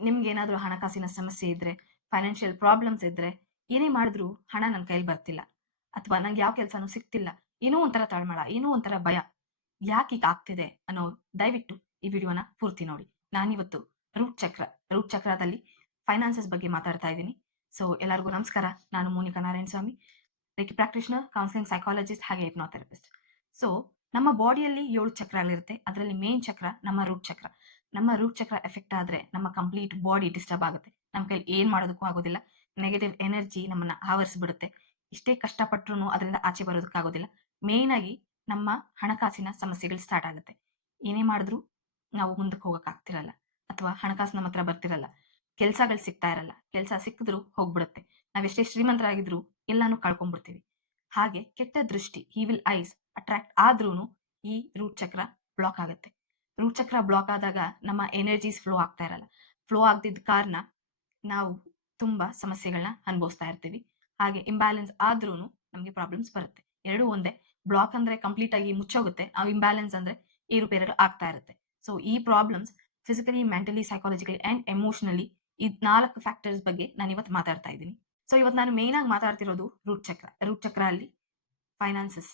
ನಿಮ್ಗೇನಾದ್ರೂ ಹಣಕಾಸಿನ ಸಮಸ್ಯೆ ಇದ್ರೆ, ಫೈನಾನ್ಷಿಯಲ್ ಪ್ರಾಬ್ಲಮ್ಸ್ ಇದ್ರೆ, ಏನೇ ಮಾಡಿದ್ರು ಹಣ ನನ್ನ ಕೈಲಿ ಬರ್ತಿಲ್ಲ. ಅಥವಾ ನಂಗೆ ಯಾವ ಕೆಲ್ಸನೂ ಸಿಗ್ತಿಲ್ಲ. ಏನೋ ಒಂಥರ ತಳಮಳ, ಏನೋ ಒಂಥರ ಭಯ. ಯಾಕೀಗ ಆಗ್ತಿದೆ ಅನ್ನೋರು ದಯವಿಟ್ಟು ಈ ವಿಡಿಯೋನ ಪೂರ್ತಿ ನೋಡಿ. ನಾನಿವತ್ತು ರೂಟ್ ಚಕ್ರದಲ್ಲಿ ಫೈನಾನ್ಸಸ್ ಬಗ್ಗೆ ಮಾತಾಡ್ತಾ ಇದ್ದೀನಿ. ಸೊ ಎಲ್ಲರಿಗೂ ನಮಸ್ಕಾರ. ನಾನು ಮೋನಿಕಾ ನಾರಾಯಣ ಸ್ವಾಮಿ, ರೇಖಿ ಪ್ರಾಕ್ಟಿಷನರ್, ಕೌನ್ಸಿಲಿಂಗ್ ಸೈಕಾಲಜಿಸ್ಟ್ ಹಾಗೆ ಹಿಪ್ನೋಥೆರಪಿಸ್ಟ್. ಸೊ ನಮ್ಮ ಬಾಡಿಯಲ್ಲಿ 7 ಚಕ್ರಗಳಿರುತ್ತೆ. ಅದರಲ್ಲಿ ಮೇನ್ ಚಕ್ರ ನಮ್ಮ ರೂಟ್ ಚಕ್ರ. ನಮ್ಮ ರೂಟ್ ಚಕ್ರ ಎಫೆಕ್ಟ್ ಆದ್ರೆ ನಮ್ಮ ಕಂಪ್ಲೀಟ್ ಬಾಡಿ ಡಿಸ್ಟರ್ಬ್ ಆಗುತ್ತೆ. ನಮ್ಮ ಕೈಲಿ ಏನ್ ಮಾಡೋದಕ್ಕೂ ಆಗೋದಿಲ್ಲ. ನೆಗೆಟಿವ್ ಎನರ್ಜಿ ನಮ್ಮನ್ನ ಆವರಿಸ್ಬಿಡುತ್ತೆ. ಇಷ್ಟೇ ಕಷ್ಟಪಟ್ರು ಅದರಿಂದ ಆಚೆ ಬರೋದಕ್ಕಾಗೋದಿಲ್ಲ. ಮೇನ್ ಆಗಿ ನಮ್ಮ ಹಣಕಾಸಿನ ಸಮಸ್ಯೆಗಳು ಸ್ಟಾರ್ಟ್ ಆಗುತ್ತೆ. ಏನೇ ಮಾಡಿದ್ರು ನಾವು ಮುಂದಕ್ಕೆ ಹೋಗಕ್ ಆಗ್ತಿರಲ್ಲ, ಅಥವಾ ಹಣಕಾಸು ನಮ್ಮ ಹತ್ರ ಬರ್ತಿರಲ್ಲ. ಕೆಲ್ಸಗಳು ಸಿಗ್ತಾ ಇರಲ್ಲ. ಕೆಲ್ಸ ಸಿಕ್ಕಿದ್ರು ಹೋಗ್ಬಿಡುತ್ತೆ. ನಾವೆಷ್ಟೇ ಶ್ರೀಮಂತರಾಗಿದ್ರು ಎಲ್ಲಾನು ಕಳ್ಕೊಂಡ್ಬಿಡ್ತೀವಿ. ಹಾಗೆ ಕೆಟ್ಟ ದೃಷ್ಟಿ, ಈವಿಲ್ ಐಸ್ ಅಟ್ರಾಕ್ಟ್ ಆದ್ರೂನು ಈ ರೂಟ್ ಚಕ್ರ ಬ್ಲಾಕ್ ಆಗುತ್ತೆ. ರೂಟ್ ಚಕ್ರ ಬ್ಲಾಕ್ ಆದಾಗ ನಮ್ಮ ಎನರ್ಜೀಸ್ ಫ್ಲೋ ಆಗ್ತಾ ಇರಲ್ಲ. ಫ್ಲೋ ಆಗದಿದ್ದ ಕಾರಣ ನಾವು ತುಂಬಾ ಸಮಸ್ಯೆಗಳನ್ನ ಅನುಭವಿಸ್ತಾ ಇರ್ತೀವಿ. ಹಾಗೆ ಇಂಬ್ಯಾಲೆನ್ಸ್ ಆದ್ರೂನು ನಮ್ಗೆ ಪ್ರಾಬ್ಲಮ್ಸ್ ಬರುತ್ತೆ. ಎರಡು ಒಂದೇ. ಬ್ಲಾಕ್ ಅಂದ್ರೆ ಕಂಪ್ಲೀಟ್ ಆಗಿ ಮುಚ್ಚೋಗುತ್ತೆ. ಆ ಇಂಬ್ಯಾಲೆನ್ಸ್ ಅಂದ್ರೆ ಏರುಪೇರುಗಳು ಆಗ್ತಾ ಇರುತ್ತೆ. ಸೊ ಈ problems physically, mentally, psychologically and emotionally, ಈ 4 ಫ್ಯಾಕ್ಟರ್ಸ್ ಬಗ್ಗೆ ನಾನು ಇವತ್ತು ಮಾತಾಡ್ತಾ ಇದ್ದೀನಿ. ಸೊ ಇವತ್ತು ನಾನು ಮೇನ್ ಆಗಿ ಮಾತಾಡ್ತಿರೋದು ರೂಟ್ ಚಕ್ರ. ರೂಟ್ ಚಕ್ರ ಅಲ್ಲಿ finances.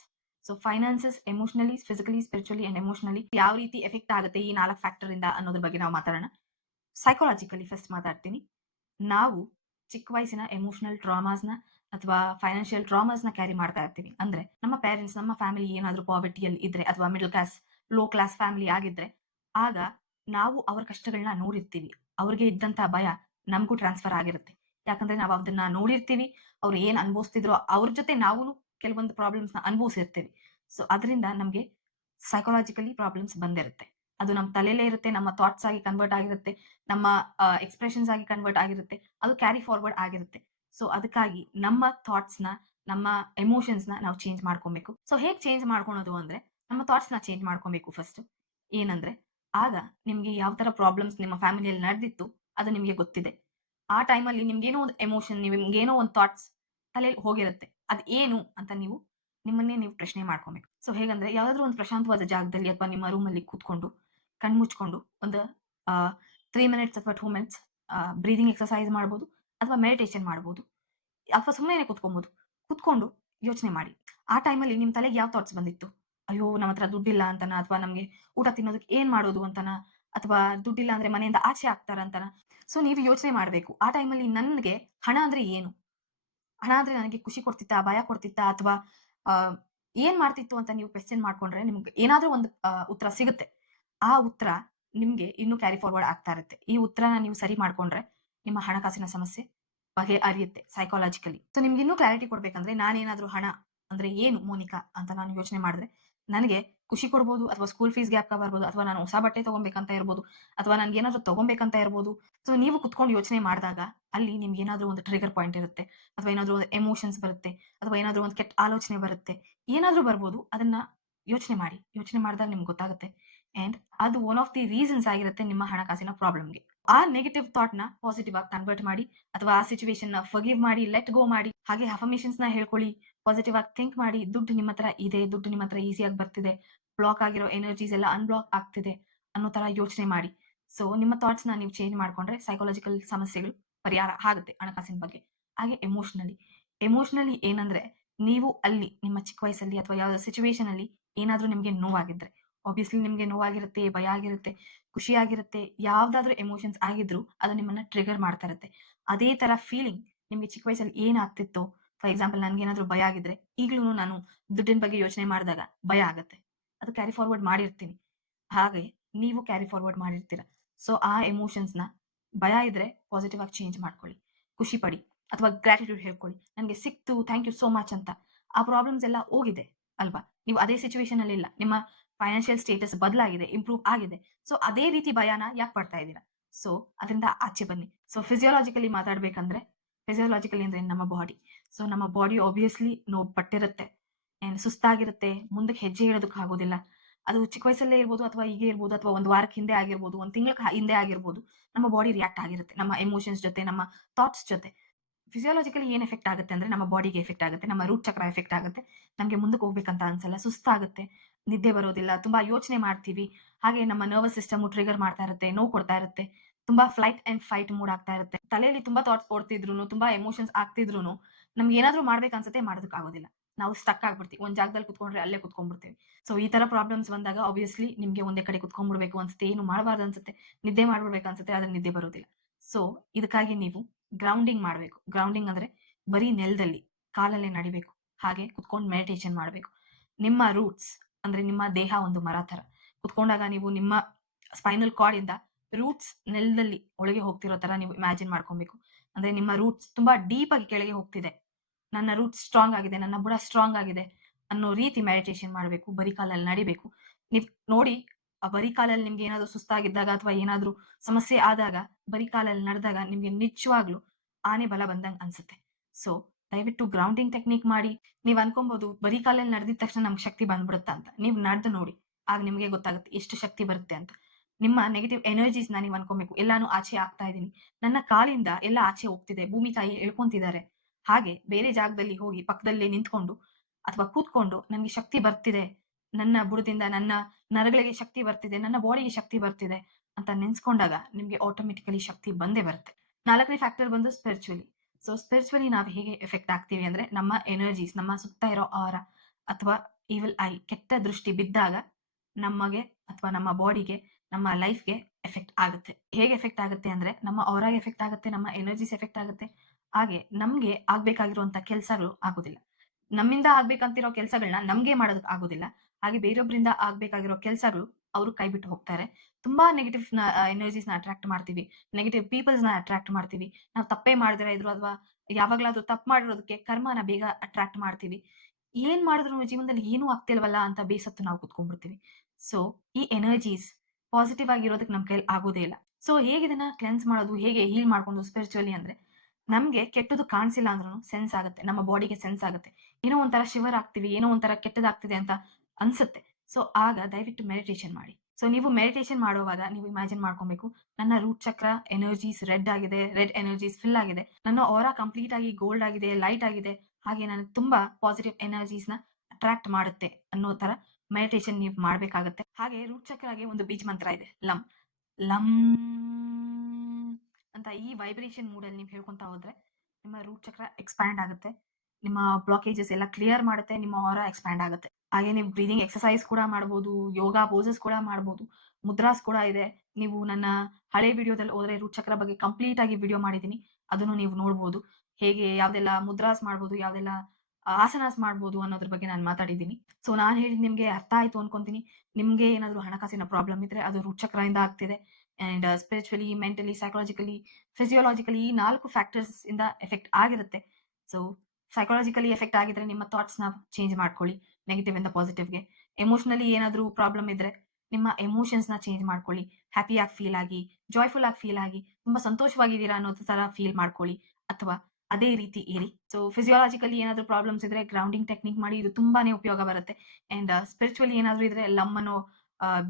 So finances emotionally, physically, spiritually and emotionally ಯಾವ ರೀತಿ ಎಫೆಕ್ಟ್ ಆಗುತ್ತೆ ಈ 4 ಫ್ಯಾಕ್ಟರ್ ಇಂದ ಅನ್ನೋದ್ರ ಬಗ್ಗೆ ನಾವು ಮಾತಾಡೋಣ. ಸೈಕಾಲಜಿಕಲಿ ಫಸ್ಟ್ ಮಾತಾಡ್ತೀನಿ. ನಾವು ಚಿಕ್ಕ ವಯಸ್ಸಿನ ಎಮೋಷನಲ್ ಟ್ರಾಮಾಸ್ನ ಅಥವಾ ಫೈನಾನ್ಷಿಯಲ್ ಟ್ರಾಮಾಸ್ನ ಕ್ಯಾರಿ ಮಾಡ್ತಾ ಇರ್ತೀವಿ. ಅಂದ್ರೆ ನಮ್ಮ ಪೇರೆಂಟ್ಸ್, ನಮ್ಮ ಫ್ಯಾಮಿಲಿ ಏನಾದ್ರೂ ಪಾವರ್ಟಿಯಲ್ಲಿ ಇದ್ರೆ ಅಥವಾ middle class, low class family ಆಗಿದ್ರೆ, ಆಗ ನಾವು ಅವ್ರ ಕಷ್ಟಗಳನ್ನ ನೋಡಿರ್ತೀವಿ. ಅವ್ರಿಗೆ ಇದ್ದಂತ ಭಯ ನಮಗೂ ಟ್ರಾನ್ಸ್ಫರ್ ಆಗಿರುತ್ತೆ. ಯಾಕಂದ್ರೆ ನಾವು ಅದನ್ನ ನೋಡಿರ್ತೀವಿ. ಅವ್ರು ಏನ್ ಅನುಭವಿಸ್ತಿದ್ರು ಅವ್ರ ಜೊತೆ ನಾವು ಕೆಲವೊಂದು ಪ್ರಾಬ್ಲಮ್ಸ್ ನ ಅನುಭವಿಸಿರ್ತೀವಿ. ಸೊ ಅದರಿಂದ ನಮ್ಗೆ ಸೈಕಾಲಜಿಕಲಿ ಪ್ರಾಬ್ಲಮ್ಸ್ ಬಂದಿರುತ್ತೆ. ಅದು ನಮ್ಮ ತಲೆಯಲ್ಲೇ ಇರುತ್ತೆ, ನಮ್ಮ ಥಾಟ್ಸ್ ಆಗಿ ಕನ್ವರ್ಟ್ ಆಗಿರುತ್ತೆ, ನಮ್ಮ ಎಕ್ಸ್ಪ್ರೆಷನ್ಸ್ ಆಗಿ ಕನ್ವರ್ಟ್ ಆಗಿರುತ್ತೆ, ಅದು ಕ್ಯಾರಿ ಫಾರ್ವರ್ಡ್ ಆಗಿರುತ್ತೆ. ಸೊ ಅದಕ್ಕಾಗಿ ನಮ್ಮ ಥಾಟ್ಸ್ ನ, ನಮ್ಮ ಎಮೋಷನ್ಸ್ ನ ನಾವು ಚೇಂಜ್ ಮಾಡ್ಕೊಬೇಕು. ಸೊ ಹೇಗ್ ಚೇಂಜ್ ಮಾಡ್ಕೊಳೋದು ಅಂದ್ರೆ, ನಮ್ಮ ಥಾಟ್ಸ್ ನ ಚೇಂಜ್ ಮಾಡ್ಕೊಬೇಕು ಫಸ್ಟ್. ಏನಂದ್ರೆ, ಆಗ ನಿಮ್ಗೆ ಯಾವ ತರ ಪ್ರಾಬ್ಲಮ್ಸ್ ನಿಮ್ಮ ಫ್ಯಾಮಿಲಿಯಲ್ಲಿ ನಡೆದಿತ್ತು ಅದು ನಿಮ್ಗೆ ಗೊತ್ತಿದೆ. ಆ ಟೈಮಲ್ಲಿ ನಿಮ್ಗೇನೋ ಒಂದು ಎಮೋಷನ್, ನಿಮ್ಗೇನೋ ಒಂದು ಥಾಟ್ಸ್ ತಲೆಯಲ್ಲಿ ಹೋಗಿರುತ್ತೆ. ಅದ್ ಏನು ಅಂತ ನಿಮ್ಮನ್ನೇ ನೀವು ಪ್ರಶ್ನೆ ಮಾಡ್ಕೊಬೇಕು. ಸೊ ಹೇಗಂದ್ರೆ, ಯಾವ್ದಾದ್ರು ಒಂದು ಪ್ರಶಾಂತವಾದ ಜಾಗದಲ್ಲಿ ಅಥವಾ ನಿಮ್ಮ ರೂಮ್ ಅಲ್ಲಿ ಕೂತ್ಕೊಂಡು ಕಣ್ ಮುಚ್ಕೊಂಡು ಒಂದು 3 ಮಿನಿಟ್ಸ್ ಅಥವಾ 2 ಮಿನಿಟ್ಸ್ ಬ್ರೀದಿಂಗ್ ಎಕ್ಸರ್ಸೈಸ್ ಮಾಡ್ಬೋದು, ಅಥವಾ ಮೆಡಿಟೇಷನ್ ಮಾಡ್ಬೋದು, ಅಥವಾ ಸುಮ್ಮನೆ ಕೂತ್ಕೊಬಹುದು. ಕೂತ್ಕೊಂಡು ಯೋಚನೆ ಮಾಡಿ. ಆ ಟೈಮಲ್ಲಿ ನಿಮ್ ತಲೆಗೆ ಯಾವ ಥಾಟ್ಸ್ ಬಂದಿತ್ತು? ಅಯ್ಯೋ, ನಮ್ಮ ಹತ್ರ ದುಡ್ಡಿಲ್ಲ ಅಂತನಾ, ಅಥವಾ ನಮ್ಗೆ ಊಟ ತಿನ್ನೋದಕ್ಕೆ ಏನ್ ಮಾಡೋದು ಅಂತನಾ, ಅಥವಾ ದುಡ್ಡಿಲ್ಲ ಅಂದ್ರೆ ಮನೆಯಿಂದ ಆಚೆ ಹಾಕ್ತಾರ ಅಂತನಾ? ಸೊ ನೀವು ಯೋಚನೆ ಮಾಡ್ಬೇಕು. ಆ ಟೈಮಲ್ಲಿ ನನ್ಗೆ ಹಣ ಅಂದ್ರೆ ಏನು? ಹಣ ಅಂದ್ರೆ ನನಗೆ ಖುಷಿ ಕೊಡ್ತಿತ್ತಾ, ಭಯ ಕೊಡ್ತಿತ್ತಾ, ಅಥವಾ ಏನ್ ಮಾಡ್ತಿತ್ತು ಅಂತ ನೀವು ಕ್ವೆಶ್ಚನ್ ಮಾಡ್ಕೊಂಡ್ರೆ ನಿಮ್ಗೆ ಏನಾದ್ರೂ ಒಂದು ಉತ್ತರ ಸಿಗುತ್ತೆ. ಆ ಉತ್ತರ ನಿಮ್ಗೆ ಇನ್ನೂ ಕ್ಯಾರಿ ಫಾರ್ವರ್ಡ್ ಆಗ್ತಾ ಇರುತ್ತೆ. ಈ ಉತ್ತರನ ನೀವು ಸರಿ ಮಾಡ್ಕೊಂಡ್ರೆ ನಿಮ್ಮ ಹಣಕಾಸಿನ ಸಮಸ್ಯೆ ಬಗೆಹರಿಯುತ್ತೆ ಸೈಕಾಲಜಿಕಲಿ. ಸೊ ನಿಮ್ಗೆ ಇನ್ನೂ ಕ್ಲಾರಿಟಿ ಕೊಡ್ಬೇಕಂದ್ರೆ, ನಾನೇನಾದ್ರೂ ಹಣ ಅಂದ್ರೆ ಏನು ಮೋನಿಕಾ ಅಂತ ನಾನು ಯೋಚನೆ ಮಾಡಿದ್ರೆ, ನನಗೆ ಖುಷಿ ಕೊಡ್ಬೋದು, ಅಥವಾ ಸ್ಕೂಲ್ ಫೀಸ್ ಗ್ಯಾಪ್ ಬರ್ಬೋದು, ಅಥವಾ ನಾನು ಹೊಸ ಬಟ್ಟೆ ತಗೊಬೇಕಂತ ಇರ್ಬೋದು, ಅಥವಾ ನನ್ಗೆ ಏನಾದ್ರೂ ತಗೊಬೇಕಂತ ಇರ್ಬೋದು. ಸೊ ನೀವು ಕುತ್ಕೊಂಡು ಯೋಚನೆ ಮಾಡಿದಾಗ ಅಲ್ಲಿ ನಿಮ್ಗೆ ಏನಾದ್ರೂ ಒಂದು ಟ್ರಿಗರ್ ಪಾಯಿಂಟ್ ಇರುತ್ತೆ, ಅಥವಾ ಏನಾದ್ರೂ ಒಂದು ಎಮೋಷನ್ಸ್ ಬರುತ್ತೆ, ಅಥವಾ ಏನಾದ್ರೂ ಒಂದು ಕೆಟ್ಟ ಆಲೋಚನೆ ಬರುತ್ತೆ, ಏನಾದ್ರೂ ಬರ್ಬೋದು. ಅದನ್ನ ಯೋಚನೆ ಮಾಡಿ. ಯೋಚನೆ ಮಾಡಿದಾಗ ನಿಮ್ಗೆ ಗೊತ್ತಾಗುತ್ತೆ. ಅಂಡ್ ಅದು ಒನ್ ಆಫ್ ದಿ ರೀಸನ್ಸ್ ಆಗಿರುತ್ತೆ ನಿಮ್ಮ ಹಣಕಾಸಿನ ಪ್ರಾಬ್ಲಮ್ಗೆ. ಆ ನೆಗೆಟಿವ್ ಥಾಟ್ ನ ಪಾಸಿಟಿವ್ ಆಗಿ ಕನ್ವರ್ಟ್ ಮಾಡಿ, ಅಥವಾ ಆ ಸಿಚುವೇಶನ್ ನ ಫರ್ಗಿವ್ ಮಾಡಿ, ಲೆಟ್ ಗೋ ಮಾಡಿ. ಹಾಗೆ ಅಫರ್ಮೇಷನ್ಸ್ ನ ಹೇಳ್ಕೊಳ್ಳಿ, ಪಾಸಿಟಿವ್ ಆಗಿ ಥಿಂಕ್ ಮಾಡಿ. ದುಡ್ಡು ನಿಮ್ಮ ಹತ್ರ ಇದೆ, ದುಡ್ಡು ನಿಮ್ಮ ಹತ್ರ ಈಸಿಯಾಗಿ ಬರ್ತಿದೆ, ಬ್ಲಾಕ್ ಆಗಿರೋ ಎನರ್ಜೀಸ್ ಎಲ್ಲ ಅನ್ಬ್ಲಾಕ್ ಆಗ್ತಿದೆ ಅನ್ನೋ ತರ ಯೋಚನೆ ಮಾಡಿ. ಸೊ ನಿಮ್ಮ ಥಾಟ್ಸ್ ನ ನೀವು ಚೇಂಜ್ ಮಾಡ್ಕೊಂಡ್ರೆ ಸೈಕಾಲಜಿಕಲ್ ಸಮಸ್ಯೆಗಳು ಪರಿಹಾರ ಆಗುತ್ತೆ ಹಣಕಾಸಿನ ಬಗ್ಗೆ. ಹಾಗೆ ಎಮೋಷನಲಿ ಏನಂದ್ರೆ, ನೀವು ಅಲ್ಲಿ ನಿಮ್ಮ ಚಿಕ್ಕ ವಯಸ್ಸಲ್ಲಿ ಅಥವಾ ಯಾವ್ದೋ ಸಿಚುವೇಶನ್ ಅಲ್ಲಿ ಏನಾದ್ರೂ ನಿಮ್ಗೆ ನೋವಾಗಿದ್ರೆ, ಆಬ್ವಿಯಸ್ಲಿ ನಿಮ್ಗೆ ನೋವಾಗಿರುತ್ತೆ, ಭಯ ಆಗಿರುತ್ತೆ, ಖುಷಿ ಆಗಿರುತ್ತೆ, ಯಾವ್ದಾದ್ರು ಎಮೋಷನ್ಸ್ ಆಗಿದ್ರು ಅದು ನಿಮ್ಮನ್ನ ಟ್ರಿಗರ್ ಮಾಡ್ತಾ ಇರುತ್ತೆ. ಅದೇ ತರ ಫೀಲಿಂಗ್ ನಿಮ್ಗೆ ಚಿಕ್ಕ ವಯಸ್ಸಲ್ಲಿ ಏನಾಗ್ತಿತ್ತು. ಫಾರ್ ಎಕ್ಸಾಂಪಲ್, ನನ್ಗೇನಾದ್ರೂ ಭಯ ಆಗಿದ್ರೆ ಈಗ್ಲೂ ನಾನು ದುಡ್ಡಿನ ಬಗ್ಗೆ ಯೋಚನೆ ಮಾಡಿದಾಗ ಭಯ ಆಗತ್ತೆ. ಅದು ಕ್ಯಾರಿ ಫಾರ್ವರ್ಡ್ ಮಾಡಿರ್ತೀನಿ. ಹಾಗೆ ನೀವು ಕ್ಯಾರಿ ಫಾರ್ವರ್ಡ್ ಮಾಡಿರ್ತೀರ. ಸೊ ಆ ಎಮೋಷನ್ಸ್ ನ, ಭಯ ಇದ್ರೆ ಪಾಸಿಟಿವ್ ಆಗಿ ಚೇಂಜ್ ಮಾಡ್ಕೊಳ್ಳಿ, ಖುಷಿ ಪಡಿ, ಅಥವಾ ಗ್ರಾಟಿಟ್ಯೂಡ್ ಹೇಳ್ಕೊಳ್ಳಿ, ನನ್ಗೆ ಸಿಕ್ತು, ಥ್ಯಾಂಕ್ ಯು ಸೋ ಮಚ್ ಅಂತ. ಆ ಪ್ರಾಬ್ಲಮ್ಸ್ ಎಲ್ಲ ಹೋಗಿದೆ ಅಲ್ವಾ? ನೀವು ಅದೇ ಸಿಚುವೇಶನ್ ಅಲ್ಲಿ ಇಲ್ಲ, ನಿಮ್ಮ ಫೈನಾನ್ಷಿಯಲ್ ಸ್ಟೇಟಸ್ ಬದಲಾಗಿದೆ, ಇಂಪ್ರೂವ್ ಆಗಿದೆ. ಸೊ ಅದೇ ರೀತಿ ಭಯನ ಯಾಕೆ ಪಡ್ತಾ ಇದ್ದೀರಾ? ಸೊ ಅದರಿಂದ ಆಚೆ ಬನ್ನಿ. ಸೊ ಫಿಸಿಯಾಲಜಿಕಲಿ ಮಾತಾಡ್ಬೇಕಂದ್ರೆ, ಫಿಸಿಯಾಲಜಿಕಲಿ ಅಂದ್ರೆ ನಮ್ಮ ಬಾಡಿ. ಸೊ ನಮ್ಮ ಬಾಡಿ ಆಬ್ವಿಯಸ್ಲಿ ನೋವು ಪಟ್ಟಿರುತ್ತೆ, ಸುಸ್ತಾಗಿರುತ್ತೆ, ಮುಂದಕ್ಕೆ ಹೆಜ್ಜೆ ಇಡೋದಕ್ಕೆ ಆಗೋದಿಲ್ಲ. ಅದು ಚಿಕ್ಕ ವಯಸ್ಸಲ್ಲೇ ಇರ್ಬೋದು, ಅಥವಾ ಈಗ ಇರ್ಬೋದು, ಅಥವಾ ಒಂದು ವಾರಕ್ಕೆ ಹಿಂದೆ ಆಗಿರ್ಬೋದು, ಒಂದು ತಿಂಗಳ ಹಿಂದೆ ಆಗಿರ್ಬೋದು. ನಮ್ಮ ಬಾಡಿ ರಿಯಾಕ್ಟ್ ಆಗಿರುತ್ತೆ ನಮ್ಮ ಎಮೋಷನ್ಸ್ ಜೊತೆ, ನಮ್ಮ ಥಾಟ್ಸ್ ಜೊತೆ. ಫಿಸಿಯಾಲಜಿಕಲಿ ಏನ್ ಎಫೆಕ್ಟ್ ಆಗುತ್ತೆ ಅಂದ್ರೆ, ನಮ್ಮ ಬಾಡಿಗೆ ಎಫೆಕ್ಟ್ ಆಗುತ್ತೆ, ನಮ್ಮ ರೂಟ್ ಚಕ್ರ ಎಫೆಕ್ಟ್ ಆಗುತ್ತೆ. ನಮ್ಗೆ ಮುಂದಕ್ಕೆ ಹೋಗ್ಬೇಕಂತ ಅನ್ಸಲ್ಲ, ಸುಸ್ತಾಗುತ್ತೆ, ನಿದ್ದೆ ಬರೋದಿಲ್ಲ, ತುಂಬಾ ಯೋಚನೆ ಮಾಡ್ತೀವಿ. ಹಾಗೆ ನಮ್ಮ ನರ್ವಸ್ ಸಿಸ್ಟಮ್ ಟ್ರಿಗರ್ ಮಾಡ್ತಾ ಇರುತ್ತೆ, ನೋವು ಕೊಡ್ತಾ ಇರುತ್ತೆ. ತುಂಬಾ ಫ್ಲೈಟ್ ಅಂಡ್ ಫೈಟ್ ಮೂಡ್ ಆಗ್ತಾ ಇರುತ್ತೆ. ತಲೆಯಲ್ಲಿ ತುಂಬಾ ಥಾಟ್ಸ್ ಓಡ್ತಿದ್ರೂನು, ತುಂಬಾ ಎಮೋಷನ್ಸ್ ಆಗ್ತಿದ್ರೂನು, ನಮ್ಗೆ ಏನಾದ್ರೂ ಮಾಡ್ಬೇಕು ಅನ್ಸುತ್ತೆ, ಮಾಡೋದಕ್ಕೆ ಆಗೋದಿಲ್ಲ. ನಾವು ಸ್ಟಕ್ ಆಗ್ಬಿಡ್ತೀವಿ. ಒಂದ್ ಜಾಗದಲ್ಲಿ ಕುತ್ಕೊಂಡ್ರೆ ಅಲ್ಲೇ ಕುತ್ಕೊಂಡ್ಬಿಡ್ತೀವಿ. ಸೊ ಈ ತರ ಪ್ರಾಬ್ಲಮ್ಸ್ ಬಂದಾಗ ಆಬ್ವಿಯಸ್ಲಿ ನಿಮ್ಗೆ ಒಂದೇ ಕಡೆ ಕುತ್ಕೊಂಡ್ಬಿಡ್ಬೇಕು ಅನ್ಸುತ್ತೆ, ಏನು ಮಾಡಬಾರ್ದು ಅನ್ಸುತ್ತೆ, ನಿದ್ದೆ ಮಾಡ್ಬಿಡ್ಬೇಕು ಅನ್ಸುತ್ತೆ, ಆದ್ರೆ ನಿದ್ದೆ ಬರೋದಿಲ್ಲ. ಸೊ ಇದಕ್ಕಾಗಿ ನೀವು ಗ್ರೌಂಡಿಂಗ್ ಮಾಡ್ಬೇಕು. ಗ್ರೌಂಡಿಂಗ್ ಅಂದ್ರೆ ಬರೀ ನೆಲದಲ್ಲಿ ಕಾಲಲ್ಲೇ ನಡಿಬೇಕು. ಹಾಗೆ ಕುತ್ಕೊಂಡು ಮೆಡಿಟೇಷನ್ ಮಾಡ್ಬೇಕು. ನಿಮ್ಮ ರೂಟ್ಸ್ ಅಂದ್ರೆ ನಿಮ್ಮ ದೇಹ ಒಂದು ಮರ ತರ. ಕುತ್ಕೊಂಡಾಗ ನೀವು ನಿಮ್ಮ ಸ್ಪೈನಲ್ ಕಾರ್ಡ್ ಇಂದ ರೂಟ್ಸ್ ನೆಲದಲ್ಲಿ ಒಳಗೆ ಹೋಗ್ತಿರೋ ತರ ನೀವು ಇಮ್ಯಾಜಿನ್ ಮಾಡ್ಕೊಬೇಕು. ಅಂದ್ರೆ ನಿಮ್ಮ ರೂಟ್ಸ್ ತುಂಬಾ ಡೀಪ್ ಆಗಿ ಕೆಳಗೆ ಹೋಗ್ತಿದೆ. ನನ್ನ ರೂಟ್ಸ್ ಸ್ಟ್ರಾಂಗ್ ಆಗಿದೆ, ನನ್ನ ಬುಡ ಸ್ಟ್ರಾಂಗ್ ಆಗಿದೆ ಅನ್ನೋ ರೀತಿ ಮೆಡಿಟೇಷನ್ ಮಾಡಬೇಕು. ಬರೀ ಕಾಲಲ್ಲಿ ನಡಿಬೇಕು. ನೀವ್ ನೋಡಿ, ಆ ಬರೀ ಕಾಲಲ್ಲಿ ನಿಮ್ಗೆ ಏನಾದ್ರು ಸುಸ್ತಾಗಿದ್ದಾಗ ಅಥವಾ ಏನಾದ್ರು ಸಮಸ್ಯೆ ಆದಾಗ ಬರೀ ಕಾಲಲ್ಲಿ ನಡೆದಾಗ ನಿಮ್ಗೆ ನಿಜವಾಗ್ಲು ಆನೆ ಬಲ ಬಂದಂಗ್ ಅನ್ಸುತ್ತೆ. ಸೊ ದಯವಿಟ್ಟು ಗ್ರೌಂಡಿಂಗ್ ಟೆಕ್ನಿಕ್ ಮಾಡಿ. ನೀವ್ ಅನ್ಕೊಬಹುದು ಬರೀ ಕಾಲಲ್ಲಿ ನಡೆದಿದ ತಕ್ಷಣ ನಮ್ಗೆ ಶಕ್ತಿ ಬಂದ್ಬಿಡುತ್ತಾ ಅಂತ. ನೀವ್ ನಡೆದು ನೋಡಿ, ಆಗ ನಿಮ್ಗೆ ಗೊತ್ತಾಗುತ್ತೆ ಎಷ್ಟು ಶಕ್ತಿ ಬರುತ್ತೆ ಅಂತ. ನಿಮ್ಮ ನೆಗೆಟಿವ್ ಎನರ್ಜೀಸ್ ನ ನೀವ್ ಅನ್ಕೊಬೇಕು, ಎಲ್ಲಾನು ಆಚೆ ಆಗ್ತಾ ಇದೀನಿ, ನನ್ನ ಕಾಲಿಂದ ಎಲ್ಲ ಆಚೆ ಹೋಗ್ತಿದೆ, ಭೂಮಿ ತಾಯಿ ಎಳ್ಕೊಂತಿದ್ದಾರೆ. ಹಾಗೆ ಬೇರೆ ಜಾಗದಲ್ಲಿ ಹೋಗಿ ಪಕ್ಕದಲ್ಲೇ ನಿಂತ್ಕೊಂಡು ಅಥವಾ ಕೂತ್ಕೊಂಡು ನನ್ಗೆ ಶಕ್ತಿ ಬರ್ತಿದೆ, ನನ್ನ ಬುಡದಿಂದ ನನ್ನ ನರಗಳಿಗೆ ಶಕ್ತಿ ಬರ್ತಿದೆ, ನನ್ನ ಬಾಡಿಗೆ ಶಕ್ತಿ ಬರ್ತಿದೆ ಅಂತ ನೆನ್ಸ್ಕೊಂಡಾಗ ನಿಮ್ಗೆ ಆಟೋಮೆಟಿಕಲಿ ಶಕ್ತಿ ಬಂದೇ ಬರುತ್ತೆ. 4ನೇ ಫ್ಯಾಕ್ಟರ್ ಬಂದು ಸ್ಪಿರಿಚುವಲಿ. ಸೊ ಸ್ಪಿರಿಚುವಲಿ ನಾವು ಹೇಗೆ ಎಫೆಕ್ಟ್ ಆಗ್ತೀವಿ ಅಂದ್ರೆ, ನಮ್ಮ ಎನರ್ಜೀಸ್, ನಮ್ಮ ಸುತ್ತ ಇರೋ ಆರ ಅಥವಾ ಈವಿಲ್ ಐ, ಕೆಟ್ಟ ದೃಷ್ಟಿ ಬಿದ್ದಾಗ ನಮಗೆ ಅಥವಾ ನಮ್ಮ ಬಾಡಿಗೆ, ನಮ್ಮ ಲೈಫ್ಗೆ ಎಫೆಕ್ಟ್ ಆಗುತ್ತೆ. ಹೇಗೆ ಎಫೆಕ್ಟ್ ಆಗುತ್ತೆ ಅಂದ್ರೆ, ನಮ್ಮ ಆರಾಗೆ ಎಫೆಕ್ಟ್ ಆಗುತ್ತೆ, ನಮ್ಮ ಎನರ್ಜೀಸ್ ಎಫೆಕ್ಟ್ ಆಗುತ್ತೆ. ಹಾಗೆ ನಮ್ಗೆ ಆಗ್ಬೇಕಾಗಿರುವಂತ ಕೆಲ್ಸಗಳು ಆಗೋದಿಲ್ಲ. ನಮ್ಮಿಂದ ಆಗ್ಬೇಕಂತಿರೋ ಕೆಲ್ಸಗಳನ್ನ ನಮ್ಗೆ ಮಾಡೋದಕ್ ಆಗೋದಿಲ್ಲ. ಹಾಗೆ ಬೇರೊಬ್ರಿಂದ ಆಗ್ಬೇಕಾಗಿರೋ ಕೆಲ್ಸಗಳು ಅವ್ರು ಕೈ ಬಿಟ್ಟು ಹೋಗ್ತಾರೆ. ತುಂಬಾ ನೆಗೆಟಿವ್ ಎನರ್ಜೀಸ್ ನ ಅಟ್ರಾಕ್ಟ್ ಮಾಡ್ತೀವಿ. ನೆಗೆಟಿವ್ ಪೀಪಲ್ಸ್ ನ ಅಟ್ರಾಕ್ಟ್ ಮಾಡ್ತೀವಿ. ನಾವು ತಪ್ಪೇ ಮಾಡಿದ್ರೆ ಇದ್ರು ಅಥವಾ ಯಾವಾಗ್ಲಾದ್ರೂ ತಪ್ಪು ಮಾಡಿರೋದಕ್ಕೆ ಕರ್ಮನ ಬೇಗ ಅಟ್ರಾಕ್ಟ್ ಮಾಡ್ತೀವಿ. ಏನ್ ಮಾಡಿದ್ರು ಜೀವನದಲ್ಲಿ ಏನೂ ಆಗ್ತಿಲ್ವಲ್ಲ ಅಂತ ಬೇಸತ್ತು ನಾವು ಕುತ್ಕೊಂಡ್ಬಿಡ್ತೀವಿ. ಸೊ ಈ ಎನರ್ಜೀಸ್ ಪಾಸಿಟಿವ್ ಆಗಿರೋದಕ್ಕೆ ನಮ್ ಕೈಲಿ ಆಗೋದೇ ಇಲ್ಲ. ಸೊ ಹೇಗೆ ಇದನ್ನ ಕ್ಲೆನ್ಸ್ ಮಾಡೋದು, ಹೇಗೆ ಹೀಲ್ ಮಾಡ್ಕೊಂಡು ಸ್ಪಿರಿಚುವಲಿ ಅಂದ್ರೆ, ನಮ್ಗೆ ಕೆಟ್ಟದ್ದು ಕಾಣಿಸಿಲ್ಲ ಅಂದ್ರೂ ಸೆನ್ಸ್ ಆಗುತ್ತೆ, ನಮ್ಮ ಬಾಡಿಗೆ ಸೆನ್ಸ್ ಆಗುತ್ತೆ. ಏನೋ ಒಂಥರ ಶಿವರ್ ಆಗ್ತೀವಿ, ಏನೋ ಒಂಥರ ಕೆಟ್ಟದಾಗ್ತಿದೆ ಅಂತ ಅನ್ಸುತ್ತೆ. ಸೊ ಆಗ ದಯವಿಟ್ಟು ಮೆಡಿಟೇಷನ್ ಮಾಡಿ. ಸೊ ನೀವು ಮೆಡಿಟೇಷನ್ ಮಾಡುವಾಗ ನೀವು ಇಮ್ಯಾಜಿನ್ ಮಾಡ್ಕೊಬೇಕು, ನನ್ನ ರೂಟ್ ಚಕ್ರ ಎನರ್ಜೀಸ್ ರೆಡ್ ಆಗಿದೆ, ರೆಡ್ ಎನರ್ಜೀಸ್ ಫಿಲ್ ಆಗಿದೆ, ನನ್ನ ಆರಾ ಕಂಪ್ಲೀಟ್ ಆಗಿ ಗೋಲ್ಡ್ ಆಗಿದೆ, ಲೈಟ್ ಆಗಿದೆ, ಹಾಗೆ ನನಗೆ ತುಂಬಾ ಪಾಸಿಟಿವ್ ಎನರ್ಜೀಸ್ ನ ಅಟ್ರಾಕ್ಟ್ ಮಾಡುತ್ತೆ ಅನ್ನೋ ತರ ಮೆಡಿಟೇಷನ್ ನೀವು ಮಾಡ್ಬೇಕಾಗತ್ತೆ. ಹಾಗೆ ರೂಟ್ ಚಕ್ರಗೆ ಒಂದು ಬೀಜ ಮಂತ್ರ ಇದೆ, ಲಂ ಲಂ ಅಂತ. ಈ ವೈಬ್ರೇಷನ್ ಮೂಡ್ ಅಲ್ಲಿ ನೀವು ಹೇಳ್ಕೊಂತ ಹೋದ್ರೆ ನಿಮ್ಮ ರೂಟ್ ಚಕ್ರ ಎಕ್ಸ್ಪ್ಯಾಂಡ್ ಆಗುತ್ತೆ, ನಿಮ್ಮ ಬ್ಲಾಕೇಜಸ್ ಎಲ್ಲ ಕ್ಲಿಯರ್ ಮಾಡುತ್ತೆ, ನಿಮ್ಮ ಆರಾ ಎಕ್ಸ್ಪ್ಯಾಂಡ್ ಆಗುತ್ತೆ. ಹಾಗೆ ನೀವು ಬ್ರೀದಿಂಗ್ ಎಕ್ಸರ್ಸೈಸ್ ಕೂಡ ಮಾಡಬಹುದು, ಯೋಗ ಪೋಸಸ್ ಕೂಡ ಮಾಡಬಹುದು, ಮುದ್ರಾಸ್ ಕೂಡ ಇದೆ. ನೀವು ನನ್ನ ಹಳೆ ವಿಡಿಯೋದಲ್ಲಿ ಹೋದ್ರೆ ರೂಟ್ ಚಕ್ರ ಬಗ್ಗೆ ಕಂಪ್ಲೀಟ್ ಆಗಿ ವಿಡಿಯೋ ಮಾಡಿದೀನಿ, ಅದನ್ನು ನೀವು ನೋಡಬಹುದು. ಹೇಗೆ ಯಾವ್ದೆಲ್ಲ ಮುದ್ರಾಸ್ ಮಾಡ್ಬೋದು, ಯಾವ್ದೆಲ್ಲ ಆಸನಾಸ್ ಮಾಡ್ಬೋದು ಅನ್ನೋದ್ರ ಬಗ್ಗೆ ನಾನು ಮಾತಾಡಿದ್ದೀನಿ. ಸೊ ನಾನು ಹೇಳಿದ್ ನಿಮ್ಗೆ ಅರ್ಥ ಆಯ್ತು ಅನ್ಕೊಂತೀನಿ. ನಿಮ್ಗೆ ಏನಾದ್ರು ಹಣಕಾಸಿನ ಪ್ರಾಬ್ಲಮ್ ಇದ್ರೆ ಅದು ರೂಟ್ ಚಕ್ರದಿಂದ ಆಗ್ತಿದೆ. And spiritually, mentally, psychologically, physiologically ಈ 4 ಫ್ಯಾಕ್ಟರ್ಸ್ ಇಂದ ಎಫೆಕ್ಟ್ ಆಗಿರುತ್ತೆ. ಸೊ ಸೈಕಾಲಜಿಕಲಿ ಎಫೆಕ್ಟ್ ಆಗಿದ್ರೆ ನಿಮ್ಮ ಥಾಟ್ಸ್ ನ ಚೇಂಜ್ ಮಾಡ್ಕೊಳ್ಳಿ, ನೆಗೆಟಿವ್ ಇಂದ ಪಾಸಿಟಿವ್ಗೆ. ಎಮೋಷನಲಿ ಏನಾದ್ರೂ ಪ್ರಾಬ್ಲಮ್ ಇದ್ರೆ ನಿಮ್ಮ ಎಮೋಷನ್ಸ್ ನ ಚೇಂಜ್ ಮಾಡ್ಕೊಳ್ಳಿ. ಹ್ಯಾಪಿಯಾಗಿ ಫೀಲ್ ಆಗಿ, ಜಾಯ್ಫುಲ್ ಆಗಿ ಫೀಲ್ ಆಗಿ, ತುಂಬಾ ಸಂತೋಷವಾಗಿದ್ದೀರಾ ಅನ್ನೋದು ತರ ಫೀಲ್ ಮಾಡ್ಕೊಳ್ಳಿ, ಅಥವಾ ಅದೇ ರೀತಿ ಇರಿ. ಸೊ ಫಿಸಿಯಾಲಜಿಕಲಿ ಏನಾದ್ರೂ ಪ್ರಾಬ್ಲಮ್ಸ್ ಇದ್ರೆ ಗ್ರೌಂಡಿಂಗ್ ಟೆಕ್ನಿಕ್ ಮಾಡಿ, ಇದು ತುಂಬಾನೇ ಉಪಯೋಗ ಬರುತ್ತೆ. ಅಂಡ್ ಸ್ಪಿರಿಚುವಲಿ ಏನಾದ್ರೂ ಇದ್ರೆ ಲಮ್ ಅನ್ನೋ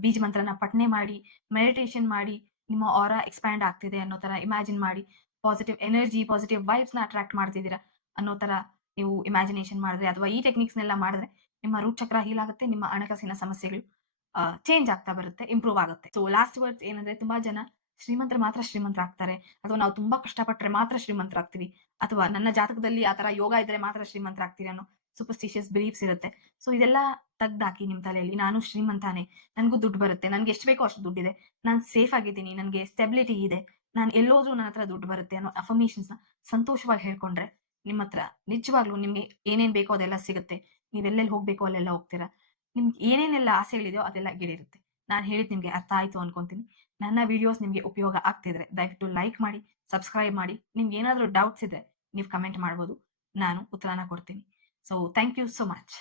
ಬೀಜ ಮಂತ್ರನ ಪಠನೆ ಮಾಡಿ, ಮೆಡಿಟೇಷನ್ ಮಾಡಿ, ನಿಮ್ಮ ಆರಾ ಎಕ್ಸ್ಪ್ಯಾಂಡ್ ಆಗ್ತಿದೆ ಅನ್ನೋ ತರ ಇಮ್ಯಾಜಿನ್ ಮಾಡಿ, ಪಾಸಿಟಿವ್ ಎನರ್ಜಿ, ಪಾಸಿಟಿವ್ ವೈಬ್ಸ್ ನ ಅಟ್ರಾಕ್ಟ್ ಮಾಡ್ತಿದ್ದೀರಾ ಅನ್ನೋ ತರ ನೀವು ಇಮ್ಯಾಜಿನೇಷನ್ ಮಾಡಿದ್ರೆ ಅಥವಾ ಈ ಟೆಕ್ನಿಕ್ಸ್ ನೆಲ್ಲ ಮಾಡಿದ್ರೆ ನಿಮ್ಮ ರೂಟ್ ಚಕ್ರ ಹೀಲ್ ಆಗುತ್ತೆ, ನಿಮ್ಮ ಹಣಕಾಸಿನ ಸಮಸ್ಯೆಗಳು ಚೇಂಜ್ ಆಗ್ತಾ ಬರುತ್ತೆ, ಇಂಪ್ರೂವ್ ಆಗುತ್ತೆ. ಸೊ ಲಾಸ್ಟ್ ವರ್ಡ್ಸ್ ಏನಂದ್ರೆ, ತುಂಬಾ ಜನ ಶ್ರೀಮಂತರು ಮಾತ್ರ ಶ್ರೀಮಂತರಾಗ್ತಾರೆ, ಅಥವಾ ನಾವು ತುಂಬಾ ಕಷ್ಟಪಟ್ರೆ ಮಾತ್ರ ಶ್ರೀಮಂತರಾಗ್ತೀವಿ, ಅಥವಾ ನನ್ನ ಜಾತಕದಲ್ಲಿ ಆತರ ಯೋಗ ಇದ್ರೆ ಮಾತ್ರ ಶ್ರೀಮಂತರಾಗ್ತೀವಿ ಅನ್ನೋ ಸೂಪರ್ಸ್ಟಿಷಿಯಸ್ ಬಿಲೀಫ್ಸ್ ಇರುತ್ತೆ. ಸೊ ಇದೆಲ್ಲ ತೆಗ್ದಾಕಿ ನಿಮ್ ತಲೆಯಲ್ಲಿ, ನಾನು ಶ್ರೀಮಂತಾನೆ, ನನ್ಗೂ ದುಡ್ಡು ಬರುತ್ತೆ, ನನ್ಗೆ ಎಷ್ಟು ಬೇಕೋ ಅಷ್ಟು ದುಡ್ಡಿದೆ, ನಾನ್ ಸೇಫ್ ಆಗಿದ್ದೀನಿ, ನನ್ಗೆ ಸ್ಟೆಬಿಲಿಟಿ ಇದೆ, ನಾನು ಎಲ್ಲೋದ್ರೂ ನನ್ನ ಹತ್ರ ದುಡ್ಡು ಬರುತ್ತೆ ಅನ್ನೋ ಅಫರ್ಮೇಷನ್ಸ್ ನ ಸಂತೋಷವಾಗಿ ಹೇಳ್ಕೊಂಡ್ರೆ ನಿಮ್ಮ ಹತ್ರ ನಿಜವಾಗ್ಲೂ ನಿಮ್ಗೆ ಏನೇನ್ ಬೇಕೋ ಅದೆಲ್ಲ ಸಿಗುತ್ತೆ. ನೀವೆಲ್ಲೆಲ್ಲಿ ಹೋಗ್ಬೇಕೋ ಅಲ್ಲೆಲ್ಲ ಹೋಗ್ತೀರಾ. ನಿಮ್ಗೆ ಏನೇನೆಲ್ಲ ಆಸೆಗಳಿದೆಯೋ ಅದೆಲ್ಲ ಈಡೇರುತ್ತೆ. ನಾನು ಹೇಳಿದ್ ನಿಮ್ಗೆ ಅರ್ಥ ಆಯ್ತು ಅನ್ಕೊಂತೀನಿ. ನನ್ನ ವಿಡಿಯೋಸ್ ನಿಮ್ಗೆ ಉಪಯೋಗ ಆಗ್ತಿದ್ರೆ ದಯವಿಟ್ಟು ಲೈಕ್ ಮಾಡಿ, ಸಬ್ಸ್ಕ್ರೈಬ್ ಮಾಡಿ. ನಿಮ್ಗೆ ಏನಾದ್ರೂ ಡೌಟ್ಸ್ ಇದ್ರೆ ನೀವು ಕಮೆಂಟ್ ಮಾಡ್ಬೋದು, ನಾನು ಉತ್ತರನ ಕೊಡ್ತೀನಿ. So thank you so much.